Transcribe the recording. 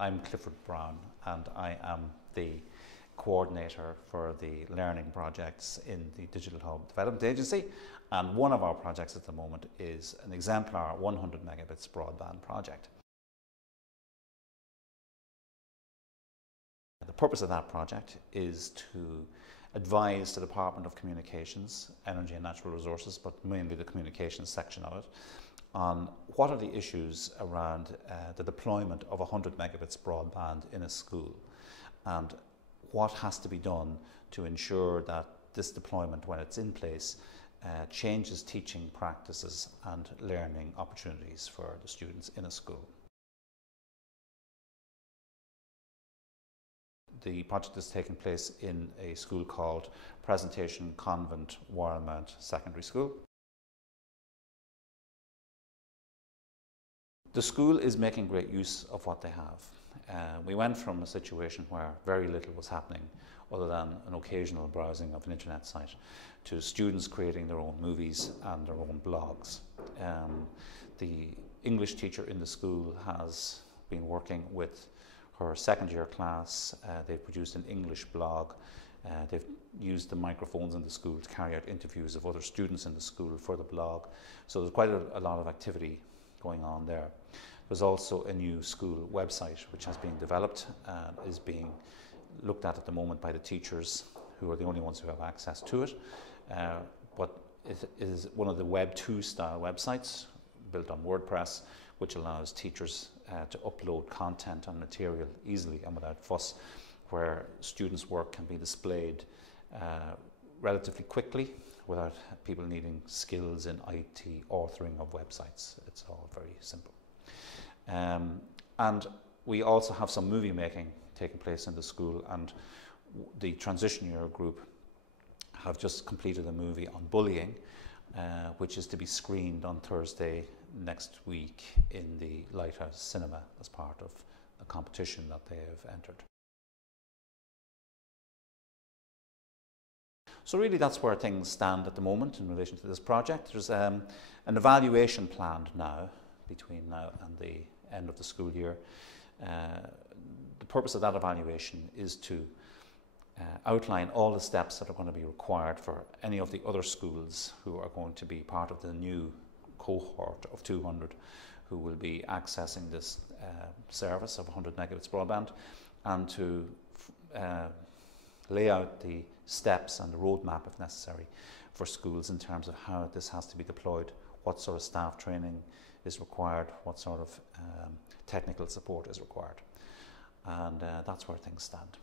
I'm Clifford Brown and I am the coordinator for the learning projects in the Digital Hub Development Agency, and one of our projects at the moment is an exemplar 100 megabits broadband project. The purpose of that project is to advise the Department of Communications, Energy and Natural Resources, but mainly the communications section of it, on what are the issues around the deployment of 100 megabits broadband in a school, and what has to be done to ensure that this deployment, when it's in place, changes teaching practices and learning opportunities for the students in a school. The project is taking place in a school called Presentation Convent Warrenmount Secondary School. The school is making great use of what they have. We went from a situation where very little was happening other than an occasional browsing of an internet site to students creating their own movies and their own blogs. The English teacher in the school has been working with her second year class. They've produced an English blog. They've used the microphones in the school to carry out interviews of other students in the school for the blog. So there's quite a lot of activity going on there. There's also a new school website which has been developed and is being looked at the moment by the teachers, who are the only ones who have access to it. But it is one of the Web 2 style websites built on WordPress, which allows teachers to upload content and material easily and without fuss, where students' work can be displayed relatively quickly without people needing skills in IT authoring of websites. It's all very simple. And we also have some movie making taking place in the school, and the transition year group have just completed a movie on bullying, which is to be screened on Thursday next week in the Lighthouse Cinema as part of a competition that they have entered. So really that's where things stand at the moment in relation to this project. There's an evaluation planned now, between now and the end of the school year. The purpose of that evaluation is to outline all the steps that are going to be required for any of the other schools who are going to be part of the new cohort of 200 who will be accessing this service of 100 megabits broadband, and to lay out the steps and the roadmap, if necessary, for schools in terms of how this has to be deployed, what sort of staff training is required, what sort of technical support is required. And that's where things stand.